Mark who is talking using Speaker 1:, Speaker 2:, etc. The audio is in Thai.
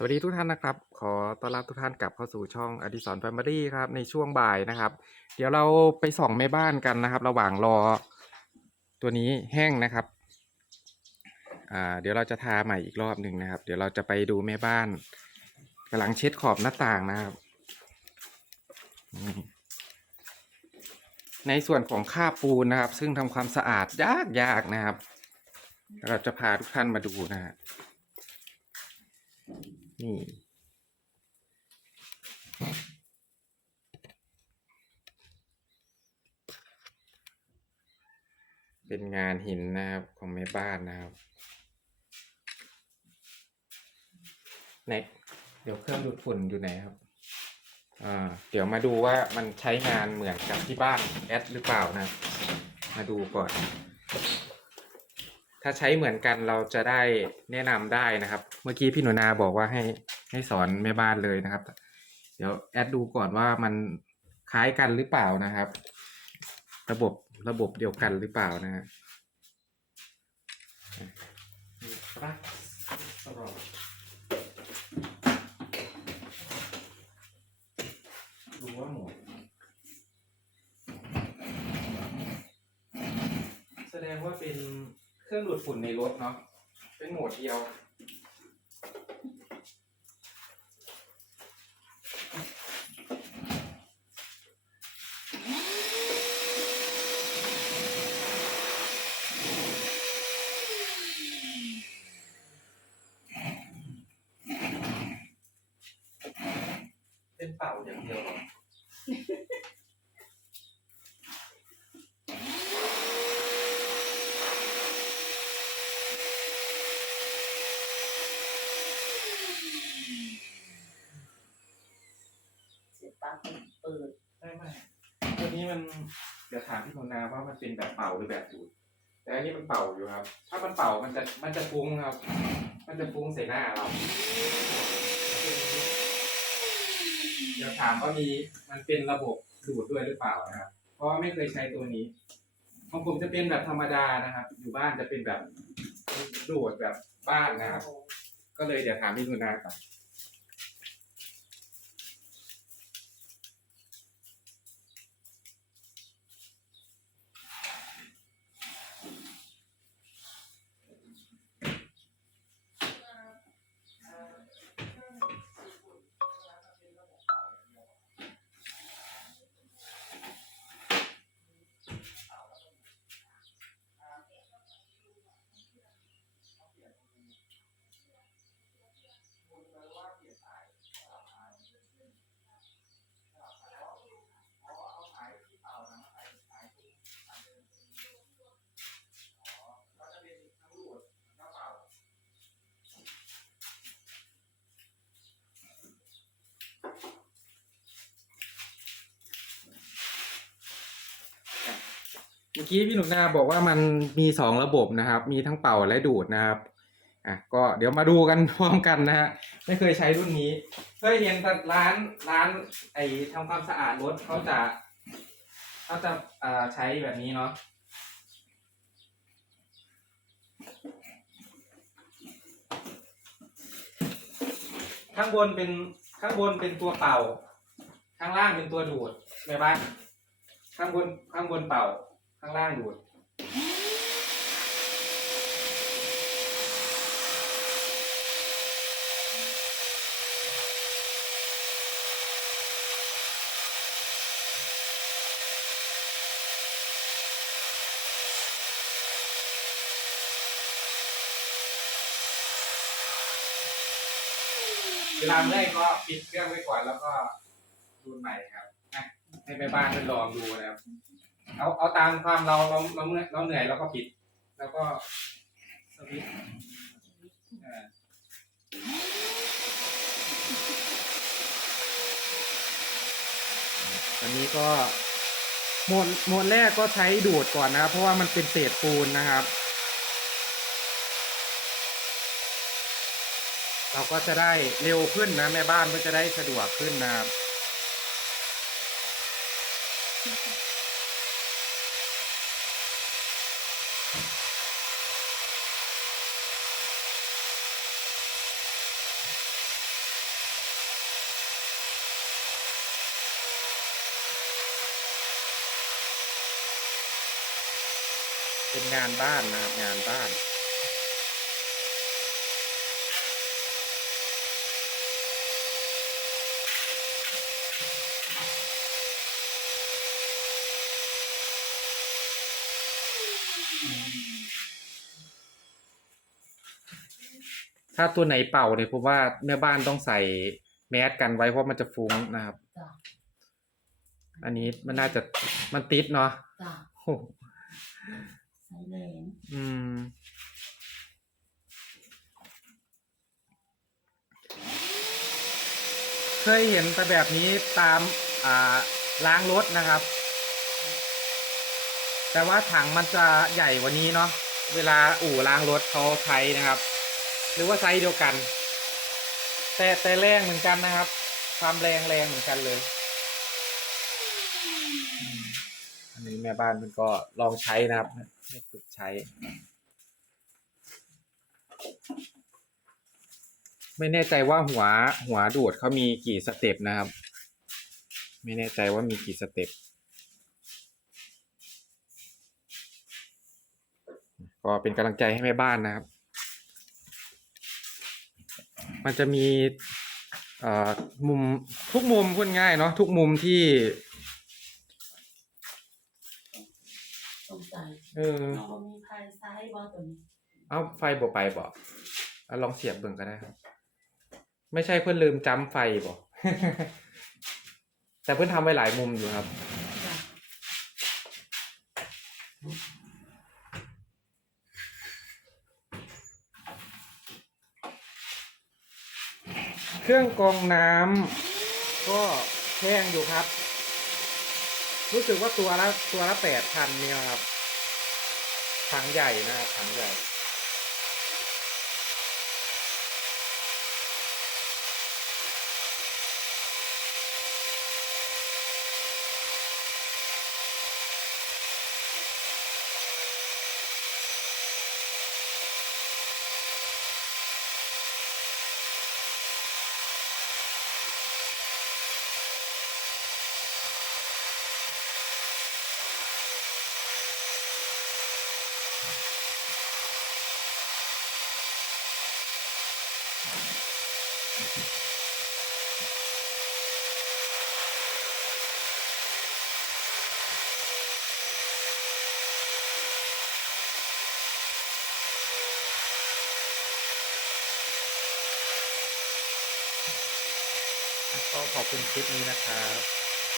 Speaker 1: สวัสดีทุกท่านนะครับ ขอต้อนรับทุกท่านกลับเข้าสู่ช่องอดิสรแฟมิลี่ครับในช่วงบ่ายนะครับ เดี๋ยวเราไปส่องแม่บ้านกันนะครับ ระหว่างรอตัวนี้แห้งนะครับอ่าเดี๋ยวเราจะทาใหม่อีกรอบหนึ่งนะครับ เดี๋ยวเราจะไปดูแม่บ้านกำลังเช็ดขอบหน้าต่างนะครับ ในส่วนของค่าปูนนะครับ ซึ่งทำความสะอาดยากยากนะครับ เราจะพาทุกท่านมาดูนะฮะ นี่ เป็นงานหินนะครับ ของแม่บ้านนะครับไหนเดี๋ยวเครื่องดูดฝุ่นอยู่ไหนครับอ่าเดี๋ยวมาดูว่ามันใช้งานเหมือนกับที่บ้านแอดหรือเปล่านะ มาดูก่อน ถ้าใช้เหมือนกันเราจะได้แนะนำได้นะครับ เมื่อกี้พี่หนูนาบอกว่าให้ให้สอนแม่บ้านเลยนะครับ เดี๋ยวแอดดูก่อนว่ามันคล้ายกันหรือเปล่านะครับ ระบบระบบเดียวกันหรือเปล่านะฮะรักสรองดูว่าหมดแสดงว่าเป็น เครื่องดูดฝุ่นในรถเนาะเป็นโหมดเดียว เป็นเป่าอย่างเดียวเหรอ
Speaker 2: เสร็จปั๊บเปิด
Speaker 1: ไม่ไม่ตัวนี้มันเดี๋ยวถามพี่คนนาว่ามันเป็นแบบเป่าหรือแบบดูด แต่อันนี้มันเป่าอยู่ครับ ถ้ามันเป่ามันจะมันจะฟุ้งครับ มันจะฟุ้งใส่หน้าเรา เดี๋ยวถามว่ามีมันเป็นระบบดูดด้วยหรือเปล่านะครับ เพราะว่าไม่เคยใช้ตัวนี้ ของผมจะเป็นแบบธรรมดานะครับ อยู่บ้านจะเป็นแบบดูดแบบบ้านนะครับ ก็เลยเดี๋ยวถามพี่นุนาก่อน มื่อกี้พี่หนุ่มนาบอกว่ามันมีสองระบบนะครับ มีทั้งเป่าและดูดนะครับอะก็เดี๋ยวมาดูกันพร้อมกันนะฮะไม่เคยใช้รุ่นนี้ เคยเห็นแต่ร้านร้านไอทำความสะอาดรถเขาจะเขาจะอ่าใช้แบบนี้เนาะข้างบนเป็นข้างบนเป็นตัวเป่า ข้างล่างเป็นตัวดูดไหมข้างบนข้างบนเป่า ข้างล่างดูดเวลาเมื่อยก็ปิดเครื่องไว้ก่อนแล้วก็ดูใหม่ครับให้แม่บ้านไปลองดูนะครับ เอาเอาตามความเราเราเราเมื่อยเราเหนื่อยเราก็ปิด แล้วก็สวิตช์อ่าอันนี้ก็หมดหมดแรกก็ใช้ดูดก่อนนะครับ เพราะว่ามันเป็นเศษปูนนะครับ เราก็จะได้เร็วขึ้นนะแม่บ้านก็จะได้สะดวกขึ้นนะครับ เป็นงานบ้านนะครับงานบ้าน ถ้าตัวไหนเป่าเนี่ยผมว่าแม่บ้านต้องใส่แมสกันไว้เพราะมันจะฟุ้งนะครับ
Speaker 2: จ้ะ
Speaker 1: อันนี้มันน่าจะมันติดเนาะ
Speaker 2: จ้ะ
Speaker 1: โอ้
Speaker 2: ใส่แรง
Speaker 1: อืม เคยเห็นแต่แบบนี้ตาม อ่าล้างรถนะครับ แต่ว่าถังมันจะใหญ่กว่านี้เนาะเวลาอู่ล้างรถเขาใช้นะครับ หรือว่าไซส์เดียวกัน แต่แต่แรงเหมือนกันนะครับ ความแรงแรงเหมือนกันเลย อันนี้แม่บ้านมันก็ลองใช้นะครับให้ฝึกใช้ ไม่แน่ใจว่าหัวหัวดูดเขามีกี่สเต็ปนะครับ ไม่แน่ใจว่ามีกี่สเต็ปก็เป็นกำลังใจให้แม่บ้านนะครับ มันจะมีมุมทุกมุมพูดง่ายเนาะทุกมุมที่
Speaker 2: ตรงใจ
Speaker 1: เออ
Speaker 2: เราบ่มีภายซ้ายบ่ตัวนี้
Speaker 1: เอาไฟบ่ไปบ่เอาลองเสียบเบิ่งก็ได้ครับ ไม่ใช่เพื่อนลืมจำไฟบ่ แต่เพื่อนทำไว้หลายมุมอยู่ครับ
Speaker 2: จ้ะ
Speaker 1: เครื่องกรองน้ำก็แพงอยู่ครับ รู้สึกว่าตัวละตัวละแปดพันเนี่ยครับ ถังใหญ่นะครับถังใหญ่ ก็ขอบคุณคลิปนี้นะครับ